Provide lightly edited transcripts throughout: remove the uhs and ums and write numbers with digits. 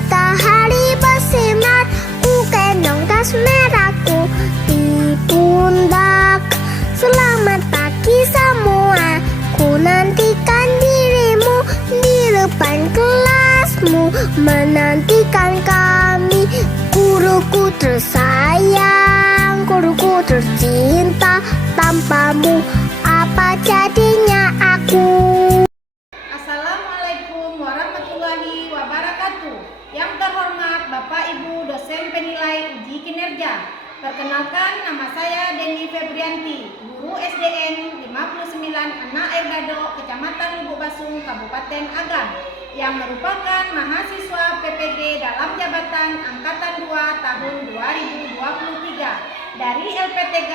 Matahari bersinar, ku gendong tas merahku di pundak. Selamat pagi semua, ku nantikan dirimu di depan kelasmu. Menantikan kami, guruku tersayang, guruku tercinta. Tanpamu apa jadinya aku? Assalamualaikum warahmatullahi wabarakatuh. Yang terhormat Bapak Ibu dosen penilai uji kinerja. Perkenalkan, nama saya Deni Febrianti, guru SDN 59 Anak Air Dado, Kecamatan Lubuk Basung, Kabupaten Agam, yang merupakan mahasiswa PPG dalam jabatan Angkatan 2 tahun 2023 dari LPTG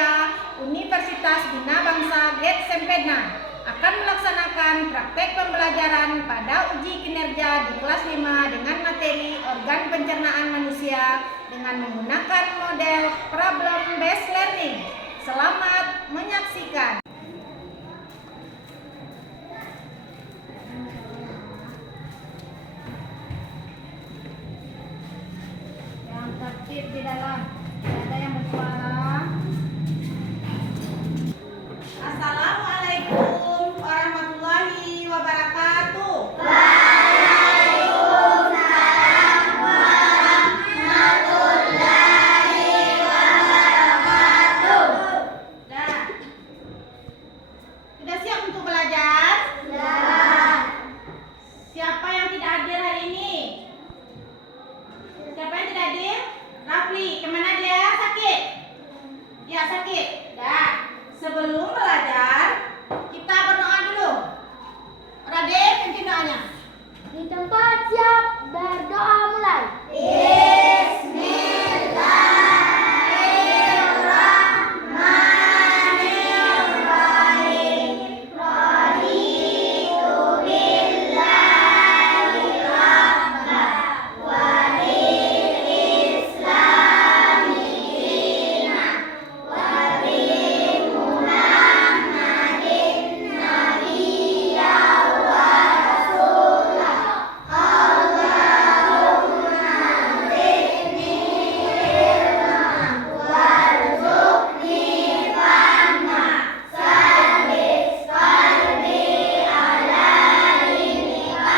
Universitas Bina Bangsa GET Sempedna, akan melaksanakan praktek pembelajaran pada uji kinerja di kelas 5 dengan materi organ pencernaan manusia dengan menggunakan model problem based learning. Selamat menyaksikan. Yang tertib di dalam, tidak ada yang bersuara. Assalamualaikum warahmatullahi wabarakatuh. Waalaikumsalam warahmatullahi wabarakatuh. Sudah siap untuk belajar? Sudah. Siapa yang tidak hadir hari ini? Siapa yang tidak hadir? Rafli, kemana dia? Sakit? Ya, sakit. Dah. Sebelum belajar, kita berdoa dulu. Raden, pimpin doanya. Di tempat siap, berdoa mulai. Bismillahirrahmanirrahim. Raditu billahi rabban wa bil islami dinan wa bi Muhammadin nabiyya wa rasulah. Allahumma zidni ilman warzuqni fahma sabbit qalbi ala dinika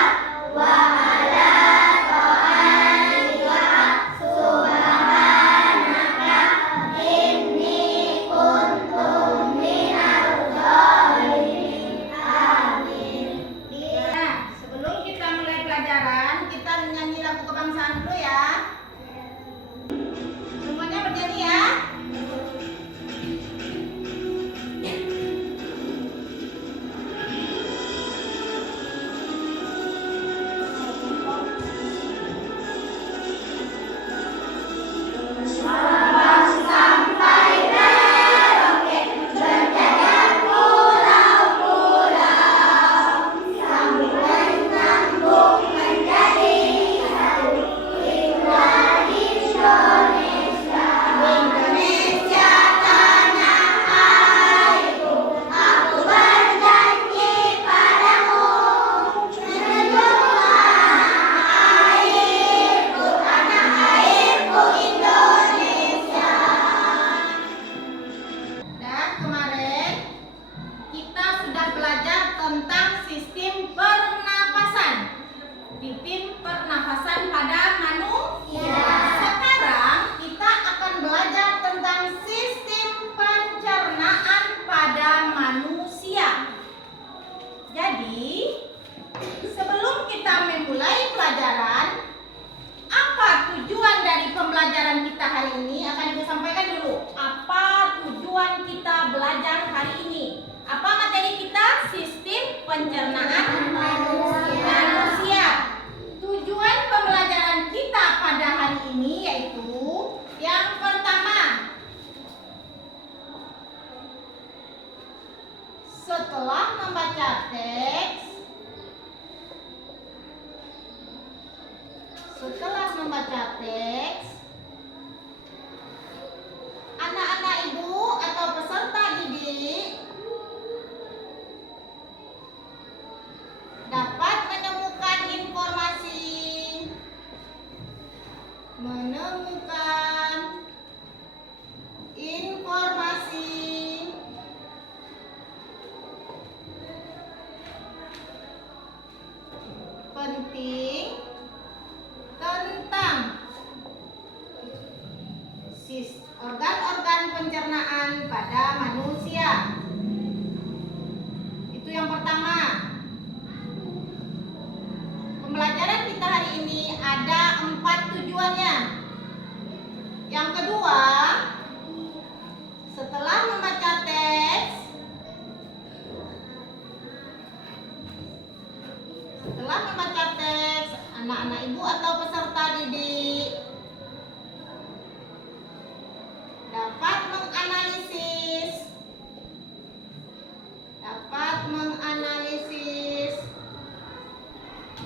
wa ala ta'atika subhanaka inni kuntu minal zalimin. Amin. Nah, sebelum kita mulai pelajaran, kita menyanyi lagu kebangsaan dulu ya. Semuanya bernyanyi ya. Sabang sampai Merauke berjajar pulau-pulau, sambung menyambung menjadi satu itulah Indonesia. Indonesia tanah airku, aku berjanji padamu, menjunjung tanah airku Indonesia. Dan kemarin kita sudah belajar tentang sistem pernapasan, ritme pernapasan pada manusia. Sekarang kita akan belajar menemukan informasi penting tentang organ-organ pencernaan pada manusia. Itu yang pertama. Pembelajaran kita hari ini ada 4 tujuannya. Yang kedua, setelah membaca teks, anak-anak ibu atau peserta didik dapat menganalisis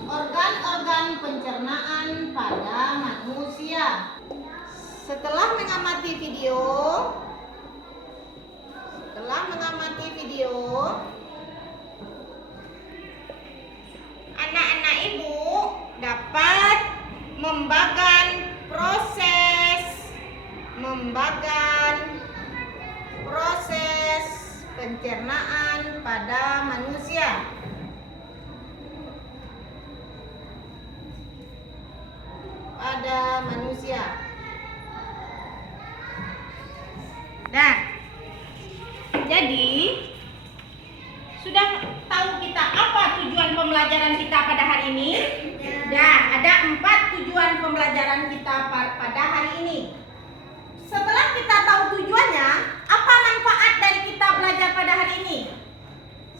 organ-organ pencernaan pada manusia. Setelah mengamati video, anak-anak ibu dapat membagan proses pencernaan pada manusia. Nah, jadi sudah tahu kita apa tujuan pembelajaran kita pada hari ini? Nah, ada 4 tujuan pembelajaran kita pada hari ini. Setelah kita tahu tujuannya, apa manfaat dari kita belajar pada hari ini?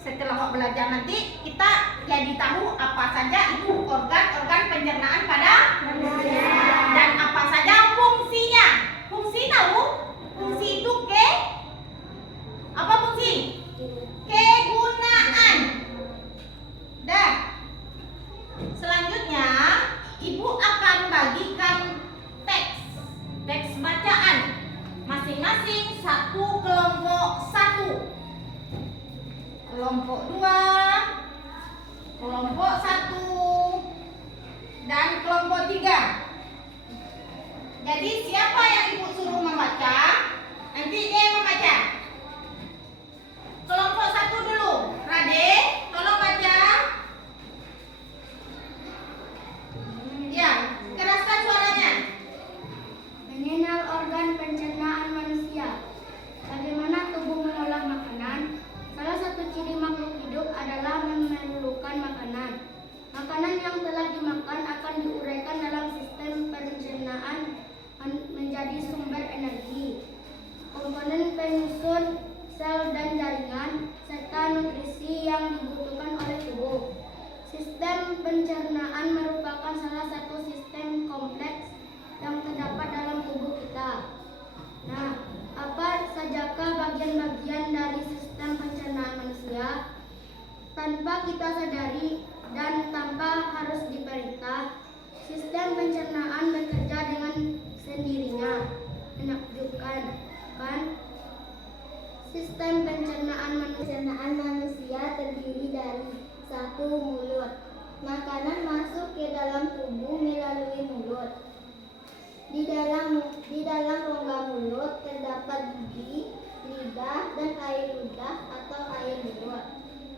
Setelah belajar nanti kita jadi tahu apa saja itu organ-organ pencernaan pada manusia dan apa saja fungsinya. Fungsi tahu? Fungsi itu apa fungsi? Kegunaan. Dan selanjutnya ibu akan bagikan teks bacaan masing-masing satu kelompok 1, kelompok 2, kelompok 1, dan kelompok 3. Jadi siapa yang ibu suruh membaca, nanti dia yang membaca. Kelompok 1 dulu, Rade, tolong baca. Ya, keraskan suaranya. Mengenal organ pencernaan manusia. Bagaimana tubuh mengolah makanan? Salah satu ciri makhluk hidup adalah memerlukan makanan. Makanan yang telah dimakan akan diuraikan dalam sistem pencernaan menjadi sumber energi, komponen penyusun sel dan jaringan, serta nutrisi yang dibutuhkan oleh tubuh. Sistem pencernaan merupakan salah satu sistem kompleks yang terdapat dalam tubuh kita. Nah, apa sajakah bagian-bagian dari sistem pencernaan manusia? Tanpa kita sadari dan tanpa harus diperintah, sistem pencernaan bekerja dengan sendirinya. Menakjubkan, kan? Sistem pencernaan manusia terdiri dari 1. Mulut. Makanan masuk ke dalam tubuh melalui mulut. Di dalam rongga mulut terdapat gigi, lidah, dan air ludah atau air mulut.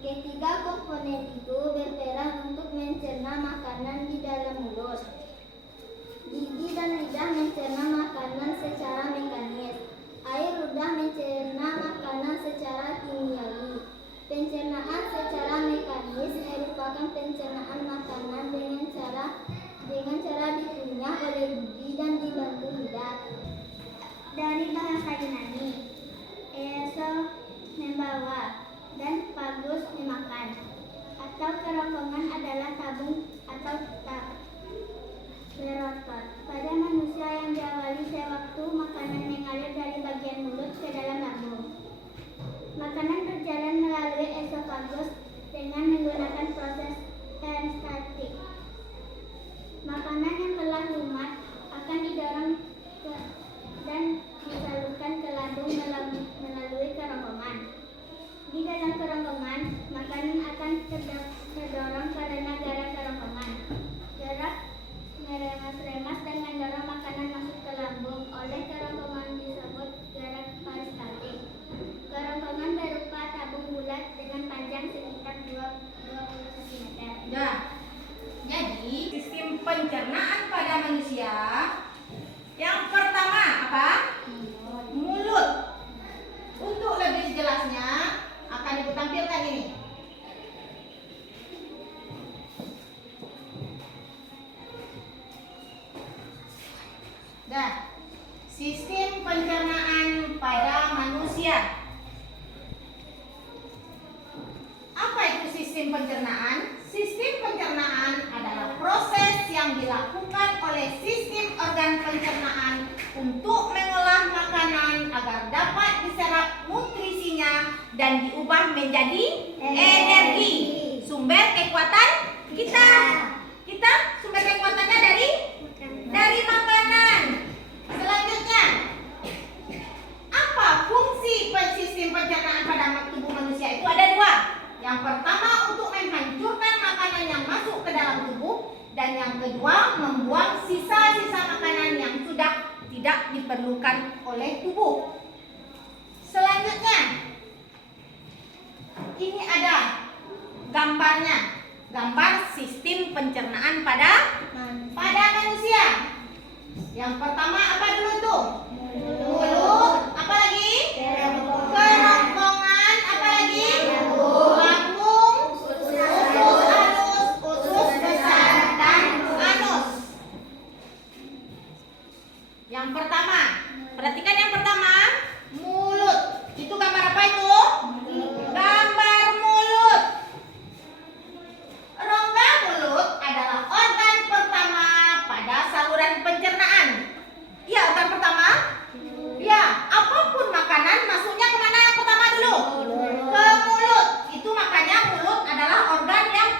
Ketiga komponen itu berperan untuk mencerna makanan di dalam mulut. Gigi dan lidah mencerna makanan secara mekanis. Air ludah mencerna makanan secara kimiawi. Pencernaan secara mekanis merupakan pencernaan makanan dengan cara dikunyah oleh gigi dan dibantu lidah. Dari bahasa Yunani, Eso membawa dan Pagus memakan, atau kerongkongan adalah tabung atau berotot. Pada manusia yang diawali sewaktu makanan mengalir dari bagian mulut ke dalam lambung. Makanan berjalan melalui esofagus dengan menggunakan proses peristaltik. Makanan yang telah lumat akan didorong dan disalurkan ke lambung melalui kerongkongan. Di dalam kerongkongan, makanan akan terdorong ke negara kerongkongan. Gerak meremas-remas dan mendorong makanan masuk ke lambung. Sistem pencernaan pada manusia. Apa itu sistem pencernaan? Sistem pencernaan adalah proses yang dilakukan oleh sistem organ pencernaan untuk mengolah makanan agar dapat diserap nutrisinya dan diubah menjadi energi. Sumber kekuatan kita. Kita sumber kekuatannya dari makanan. Selanjutnya, apa fungsi sistem pencernaan pada tubuh manusia? Itu ada dua. Yang pertama untuk menghancurkan makanan yang masuk ke dalam tubuh, dan yang kedua membuang sisa-sisa makanan yang sudah tidak diperlukan oleh tubuh. Selanjutnya, ini ada gambarnya, gambar sistem pencernaan pada manusia. Yang pertama apa dulu tuh? Mulut. Apa lagi? Kerongkongan. Apa lagi? Lambung. Usus halus, usus besar, dan anus. Yang pertama, perhatikan yang pertama, mulut. Itu gambar apa itu? Gambar mulut. Rongga mulut adalah organ pertama pada saluran pencernaan. Iya, organ pertama. Ya, apapun makanan masuknya kemana yang pertama dulu? Ke mulut. Itu makanya mulut adalah organ yang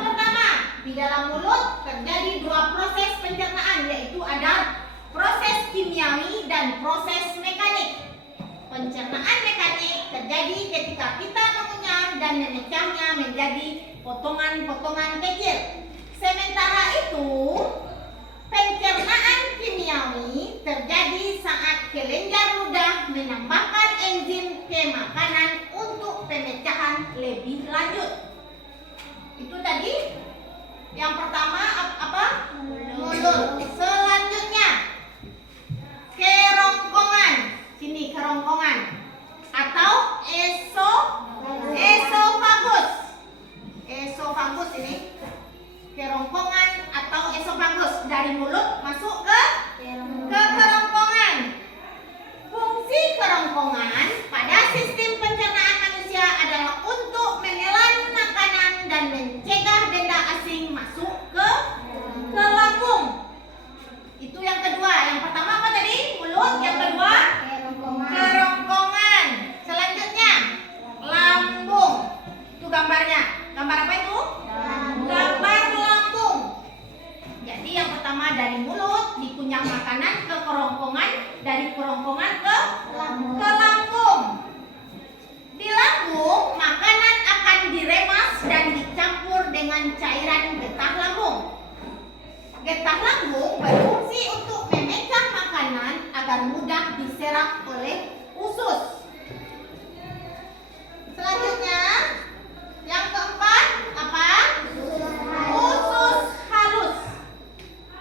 pertama. Di dalam mulut terjadi dua proses pencernaan, yaitu ada proses kimiawi dan proses mekanik. Pencernaan mekanik terjadi ketika kita mengunyah dan memecahnya menjadi potongan-potongan kecil. Sementara itu, pencernaan kimiawi terjadi saat kelenjar ludah menambahkan enzim ke makanan untuk pemecahan lebih lanjut. Itu tadi yang pertama apa? Mulut. Selanjutnya, kerongkongan. Sini kerongkongan atau esofagus. Esofagus ini kerongkongan atau esofagus, dari mulut masuk ke kerongkongan. Fungsi kerongkongan pada sistem pencernaan manusia adalah untuk menelan makanan dan mencegah benda asing masuk ke lambung. Itu yang kedua. Yang pertama apa tadi? Mulut. Yang kedua kerongkongan. Selanjutnya lambung. Itu gambarnya. Gambar apa itu? Gambar lambung. Jadi yang pertama dari mulut dikunyah makanan ke kerongkongan, dari kerongkongan ke lambung. Di lambung makanan akan diremas dan dicampur dengan cairan getah lambung. Getah lambung berfungsi untuk memecah makanan agar mudah diserap oleh usus. Selanjutnya, yang keempat apa? Usus halus.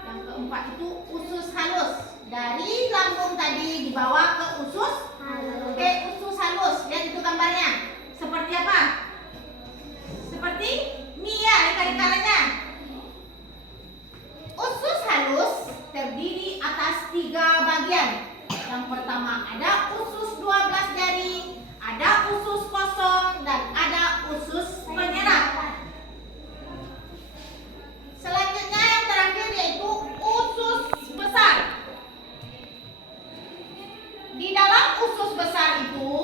Yang keempat itu usus halus. Dari lambung tadi dibawa ke usus halus. Lihat itu gambarnya. Seperti apa? Seperti mie ya, ikan-ikanannya. Usus halus terdiri atas 3 bagian. Yang pertama ada usus 12 jari, ada usus kosong, dan ada usus penyerap. Selanjutnya yang terakhir yaitu usus besar. Di dalam usus besar itu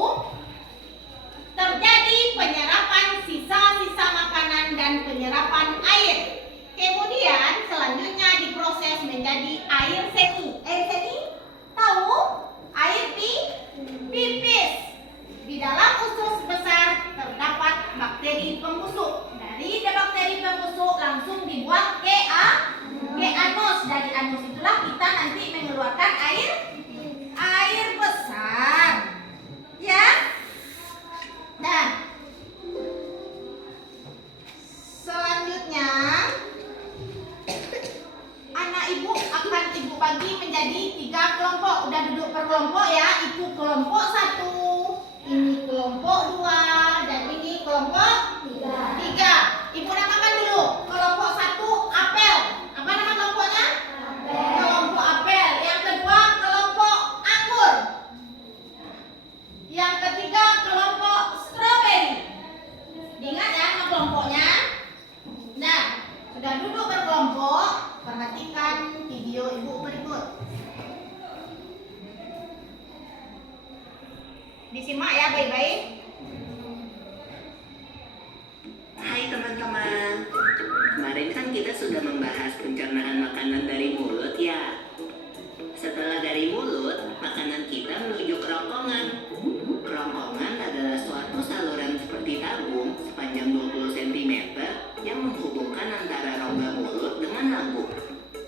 terjadi penyerapan sisa-sisa makanan dan penyerapan air. Kemudian selanjutnya diproses menjadi air seni. Air seni tahu? Air pipis. Di dalam usus besar terdapat bakteri pembusuk. Dari bakteri pembusuk langsung dibuang ke anus. Dari anus itulah kita nanti mengeluarkan air besar. Ya. Nah, selanjutnya anak ibu akan ibu bagi menjadi 3 kelompok. Udah duduk per kelompok ya. Itu kelompok 1, ini kelompok 2, dan ini kelompok 3. Ibu namakan dulu. Kelompok 1 apel. Apa nama kelompoknya? Apel. Kelompok apel. Yang kedua kelompok Disimak ya baik-baik. Hai teman-teman, kemarin kan kita sudah membahas pencernaan makanan dari mulut ya. Setelah dari mulut, makanan kita menuju kerongkongan. Kerongkongan adalah suatu saluran seperti tabung sepanjang 20 cm yang menghubungkan antara rongga mulut dengan lambung.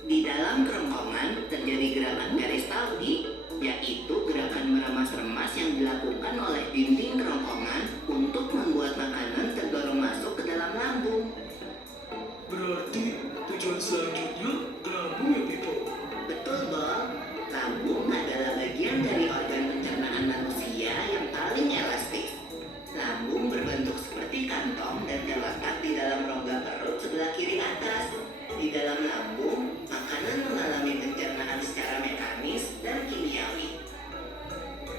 Di dalam kerongkongan terjadi gerakan peristaltik, yaitu gerakan meremas-remas yang dilakukan oleh dinding kerongkongan untuk membuat makanan terdorong masuk ke dalam lambung. Berarti tujuan selanjutnya ke lambung ya, Pipo? Betul, Bob. Lambung adalah bagian dari organ pencernaan manusia yang paling elastis. Lambung berbentuk seperti kantong dan terletak di dalam rongga perut sebelah kiri atas. Di dalam lambung, makanan mengalami pencernaan secara mekanis dan kimiawi.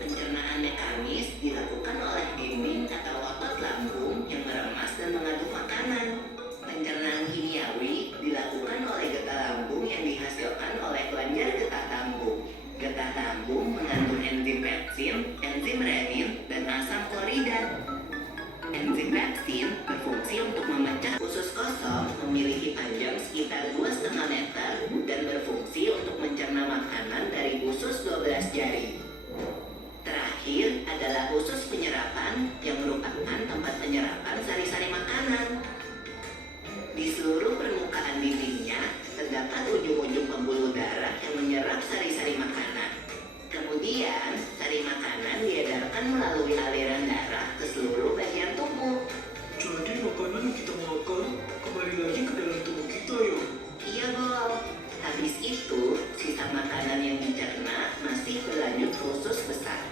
Pencernaan mekanis dilakukan oleh dinding atau otot lambung yang meremas dan mengaduk makanan. Pencernaan kimiawi dilakukan oleh getah lambung yang dihasilkan oleh kelenjar getah lambung. Getah lambung mengandung enzim pepsin, enzim renin, dan asam klorida. Enzim pepsin berfungsi untuk memecah usus kosong, memiliki panjang sekitar 2,5 meter, dan berfungsi untuk mencerna makanan dari usus 12 jari. Terakhir adalah usus penyerapan yang merupakan tempat penyerapan sari-sari makanan. Di seluruh permukaan dindingnya terdapat ujung-ujung pembuluh darah yang menyerap sari-sari makanan. Kemudian, sari makanan diedarkan melalui aliran darah ke seluruh bagian tubuh. Jadi makanan yang kita makan kembali lagi ke dalam tubuh kita ya? Iya, Bob. Habis itu, sisa makanan yang dicerna masih berlanjut ke usus besar.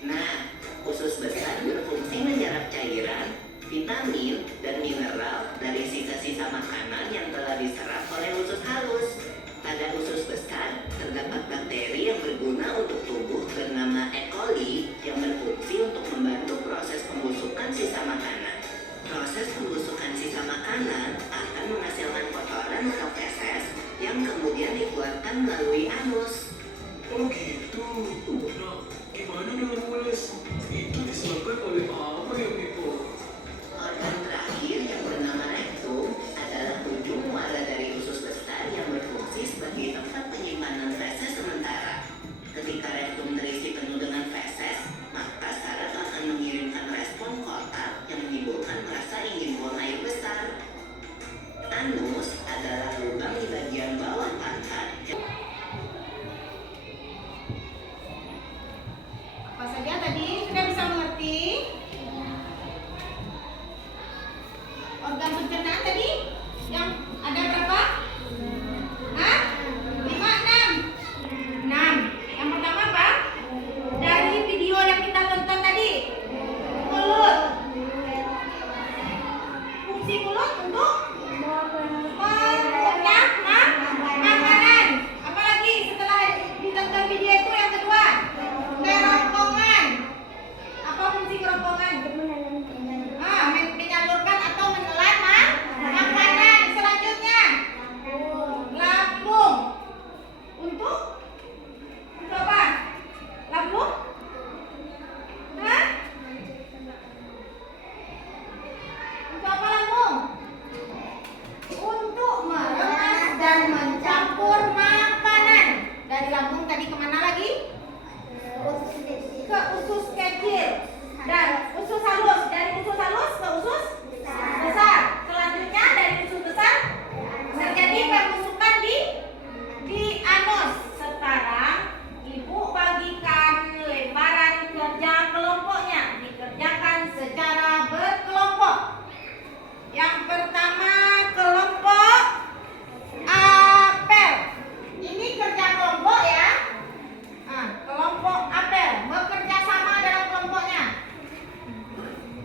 Nah, usus besar berfungsi menyerap cairan, vitamin, dan mineral dari sisa-sisa makanan yang telah diserap oleh usus halus. Pada usus besar, terdapat bakteri yang berguna untuk tubuh bernama E. coli yang berfungsi untuk membantu proses pembusukan sisa makanan. Proses pembusukan sisa makanan akan menghasilkan kotoran atau feses yang kemudian dikeluarkan melalui anus. Oh gitu. Nah, gimana dengan mules? Itu disebabkan oleh apa ya, Pipo? Organ terakhir yang bernama rektum adalah ujung muara dari usus besar yang berfungsi sebagai tempat penyimpanan feses sementara. Ketika rektum terisi penuh dengan feses, maka saraf akan mengirimkan respon kotak yang menimbulkan rasa ingin buang air besar. Anus adalah lubang di bagian bawah pantat yang Apa saja tadi sudah bisa mengerti? Organ pencernaan tadi yang ada berapa? Hah? 5, 6? 6. Yang pertama apa? Dari video yang kita tonton tadi, mulut. Fungsi mulut untuk mengunyah makanan. Apalagi setelah ditonton video itu yang kedua, kerongkongan. Apa fungsi kerongkongan? Menyalurkan atau menelan makanan. Selanjutnya, lambung. Untuk apa? Lambung? Hah? Untuk apa lambung? Untuk meremas dan mencampur makanan. Dari lambung tadi kemana lagi? Ke usus kecil dan usus halus. Dari usus halus ke usus besar. Selanjutnya dari usus besar terjadi pembusukan di anus. Sekarang ibu bagikan lembaran kerja kelompoknya, dikerjakan secara berkelompok. Yang pertama kelompok apel. Ini kerja kelompok ya. Kelompok apel bekerja sama dalam kelompoknya.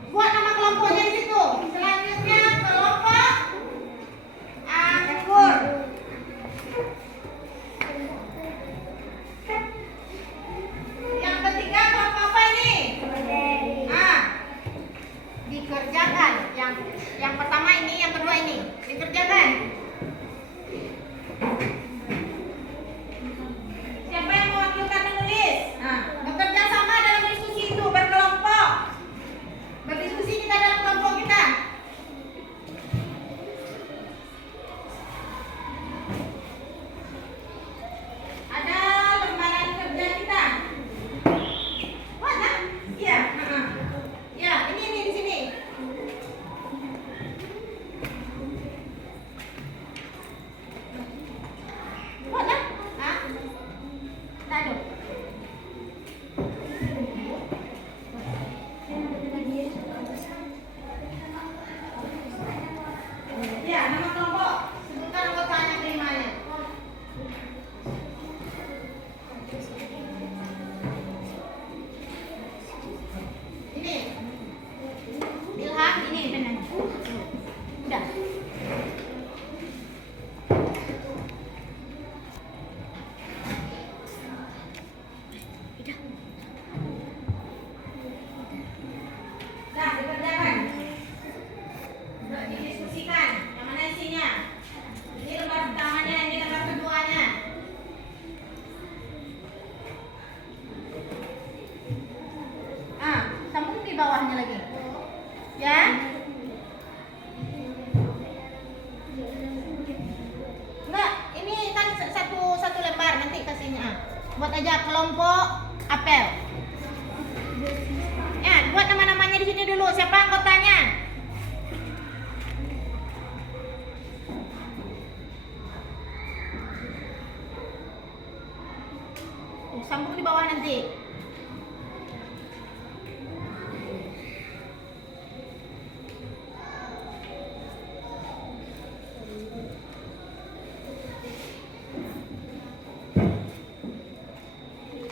Buat nama kelompoknya di situ. Selanjutnya kelompok anggur. kelompok apel. Ya, buat nama-namanya di sini dulu. Siapa anggotanya? Sambung di bawah nanti.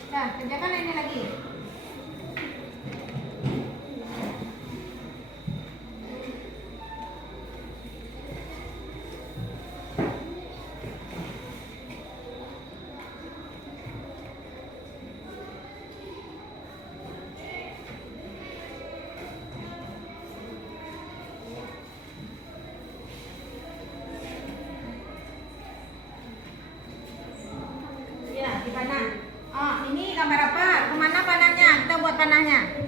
Nah, kerjakan ini lagi. Ya, di panah. Oh, ini gambar apa? Kemana panahnya? Kita buat panahnya.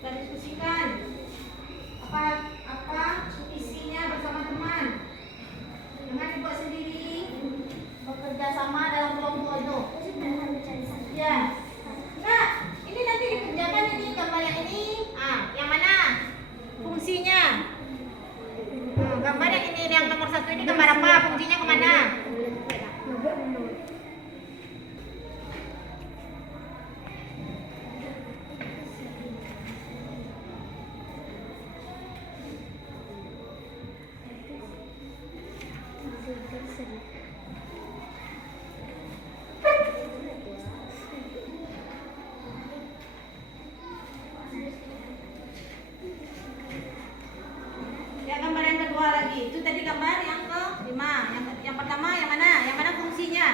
Kita diskusikan apa isinya bersama teman. Jangan dibuat sendiri. Bekerja sama dalam kelompok itu. Ya. Nah, ini nanti dikerjakan ini gambar yang ini. Yang mana? Fungsinya. Gambar yang ini yang nomor 1 ini gambar apa? Fungsinya kemana? Ya, gambar yang kedua lagi. Itu tadi gambar yang ke-5. Yang pertama yang mana? Yang mana fungsinya?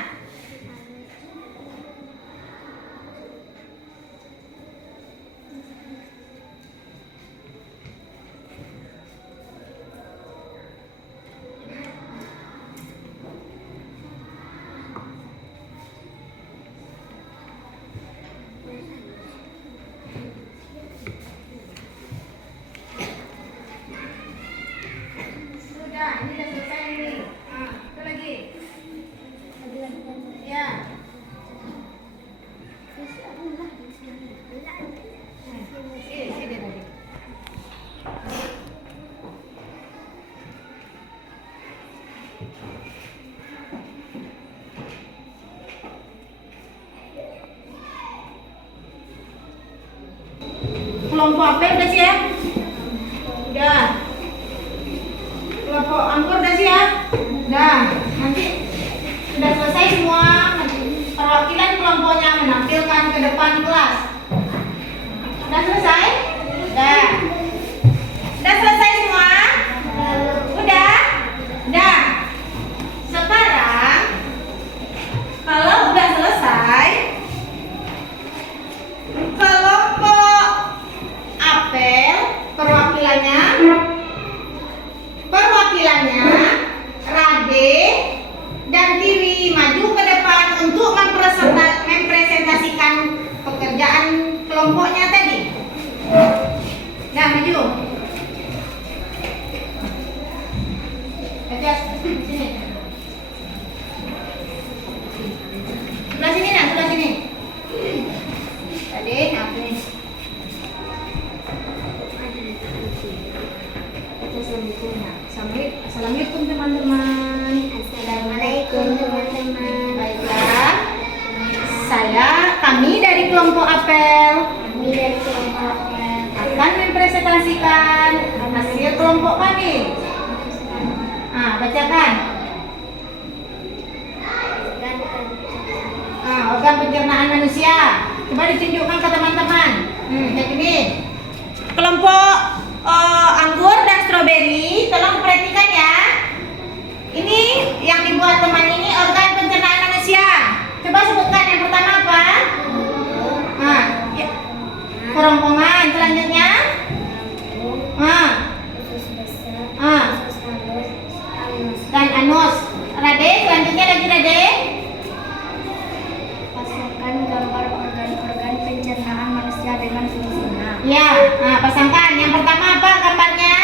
Sudah, ini udah selesai ini. Itu lagi. Ya. Sini tadi. Kelompok apa udah siap? Udah. Kelompok anggur udah siap? Udah. Nanti sudah selesai semua. Perwakilan kelompoknya menampilkan ke depan kelas. Sudah selesai? Udah. Udah selesai semua? Udah? Udah. Sekarang kalau udah selesai, kelompok apel perwakilannya Rade dan Tiwi maju ke depan untuk mempresentasikan pekerjaan kelompoknya tadi. Nah, maju. Ajas, sini. Sebelah sini nah, sebelah sini. Tadi, apa? Assalamualaikum teman-teman. Assalamualaikum teman-teman. Baiklah, kami dari kelompok apel akan mempresentasikan hasil kelompok kami. Bacakan. Organ pencernaan manusia. Coba ditunjukkan ke teman-teman. Kayak gini. Kelompok anggur dan stroberi, tolong perhatikan ya. Ini yang dibuat teman ini organ pencernaan manusia. Coba sebutkan. Yang pertama apa? Nah, ya. Kerongkongan. Selanjutnya? Nah. usus halus, anus. Dan anus. Rade, selanjutnya lagi Rade. Pasangkan gambar organ-organ pencernaan manusia dengan fungsinya. Ya, nah pasangkan. Yang pertama apa gambarnya?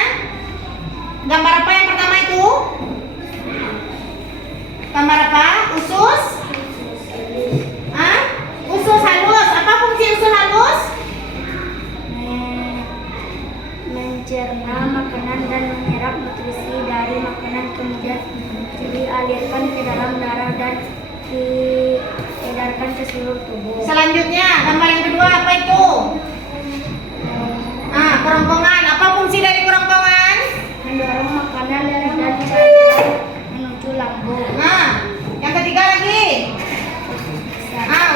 Gambar apa yang pertama itu? Gambar apa? Usus? Hah? Usus halus. Apa fungsi usus halus? Mencerna makanan dan menyerap nutrisi dari makanan, kemudian dialirkan ke dalam darah dan diedarkan ke seluruh tubuh. Selanjutnya, gambar yang kedua apa itu? Kerongkongan. Apa fungsi dari kerongkongan? Mendorong makanan dan cairan menuju lambung. Nah, yang ketiga lagi.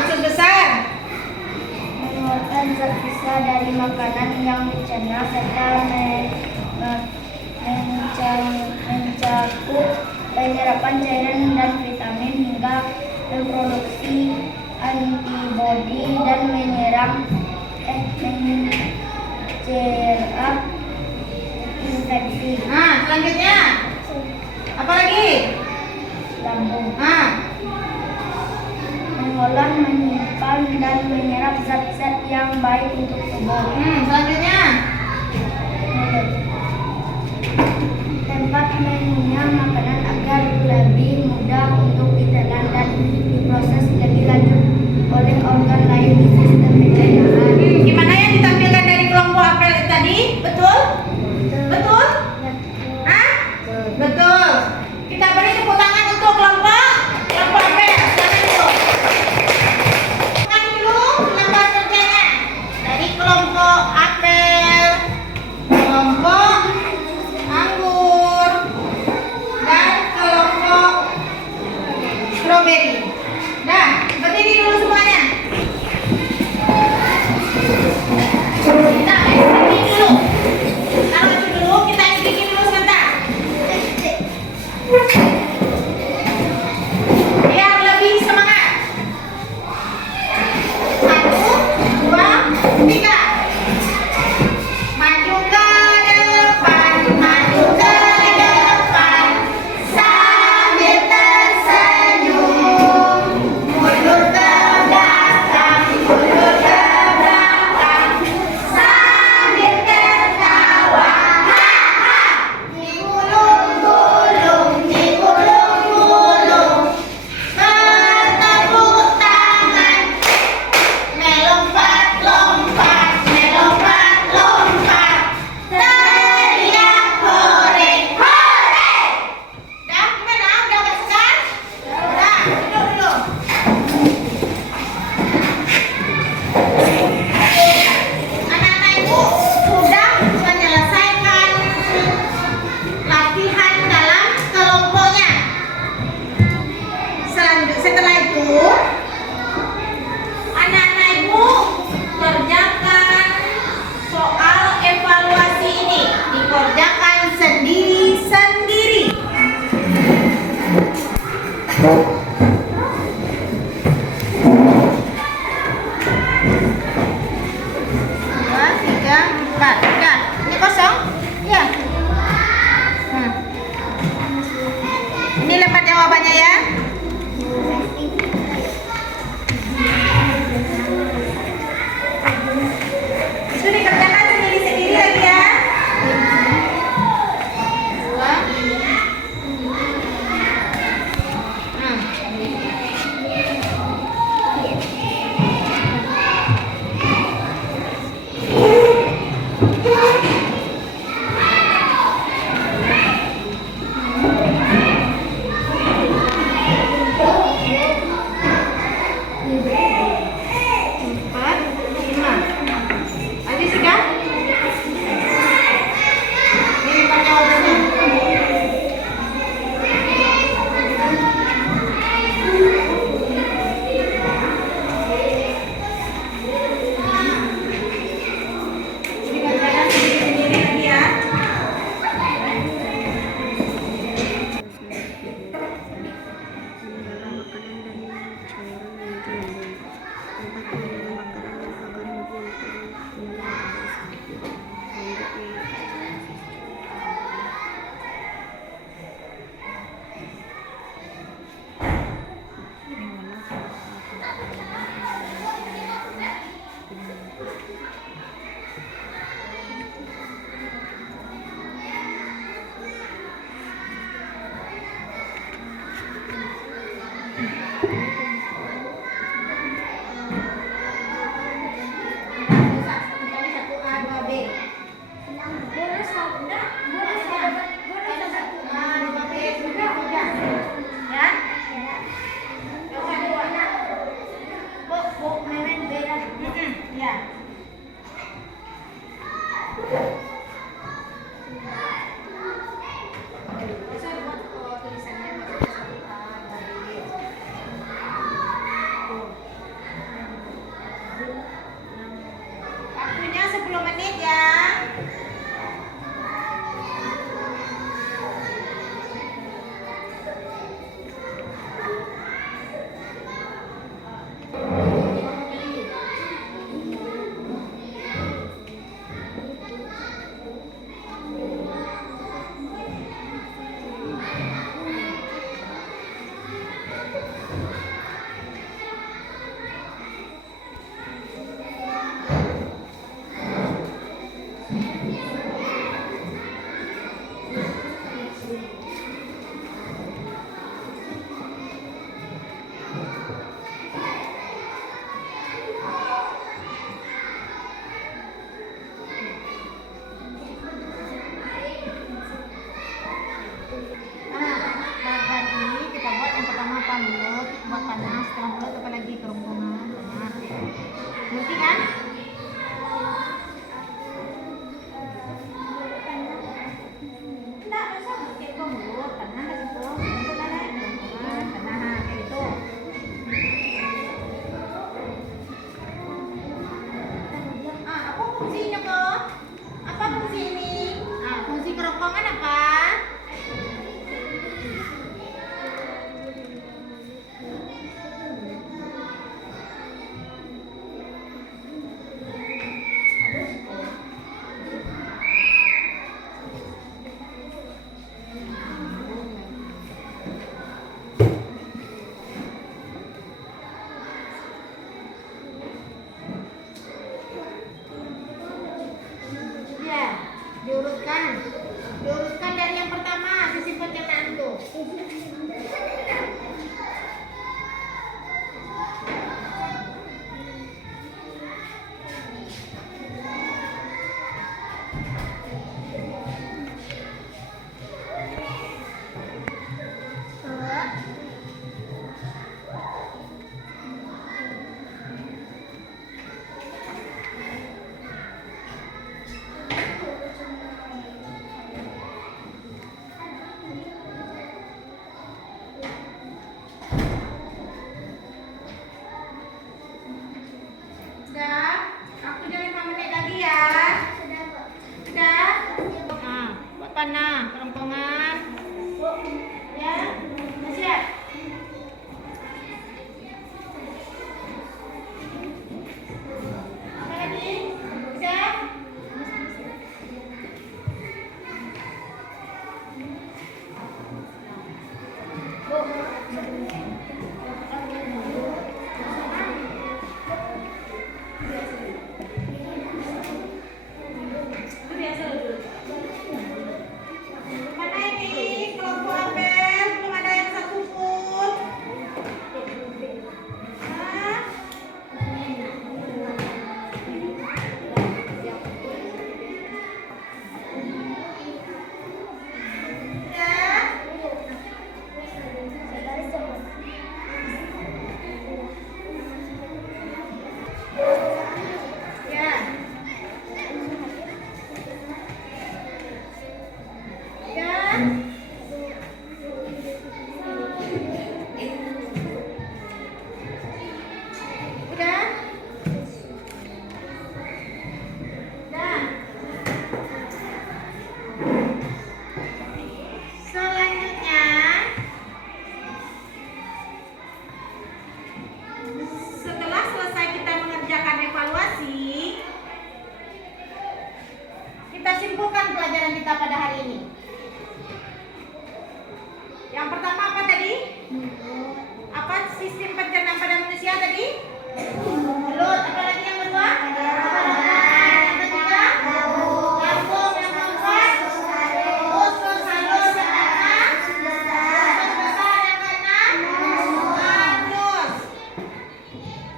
Usus besar. Mengeluarkan zat sisa dari makanan yang dicerna serta mencakup penyerapan cairan dan vitamin hingga memproduksi antibodi dan menyerang infeksi Selanjutnya. Apa lagi? lambung. Mengolah, menyimpan dan menyerap zat-zat yang baik untuk tubuh. Selanjutnya. Tempat menunya makanan agar lebih mudah untuk ditelan dan diproses lebih lanjut oleh organ lain di sistem pencernaan. Gimana yang ditampilkan dari kelompok apel tadi? Betul? Betul? Betul. Kita beri tepuk tangan untuk kelompok apel. Jangan dulu. Tangan dulu lembar kerjanya. Dari kelompok apel, kelompok anggur, dan kelompok stroberi. Nah, berdiri dulu semuanya. Kita bikin dulu. Taruh itu dulu, kita bikin dulu sebentar. Biar lebih semangat. 1, 2, 3. Maju ke depan, maju ke depan, sambil tersenyum. Mundur ke belakang, mundur ke belakang, sambil tertawa. Digulung-gulung, digulung-gulung, bertepuk tangan, melompat-lompat, melompat-lompat, teriak hore, hore! Dah, gimana? Udah gak segan? Udah, duduk dulu. Anak-anak ibu sudah menyelesaikan latihan dalam kelompoknya. Setelah itu, anak-anak ibu kerjakan soal evaluasi ini. Dikerjakan sendiri-sendiri. 2, 3, 4. Udah. Ini kosong? Iya. Ini lepas jawabannya ya. Itu dikerjakan sendiri-sendiri lagi ya. 4.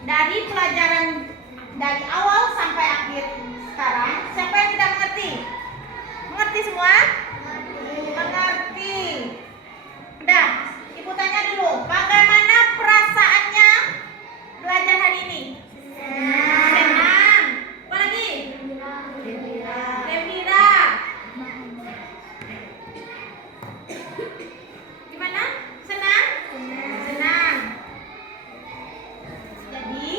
dari pelajaran dari awal sampai akhir sekarang, siapa yang tidak mengerti? Mengerti semua? Mengerti. Udah, Ibu tanya dulu, bagaimana perasaannya belajar hari ini? Senang. Apa lagi? Gembira. Gimana? Senang? Senang. Jadi,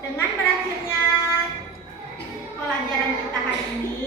dengan berakhirnya pelajaran kita hari ini,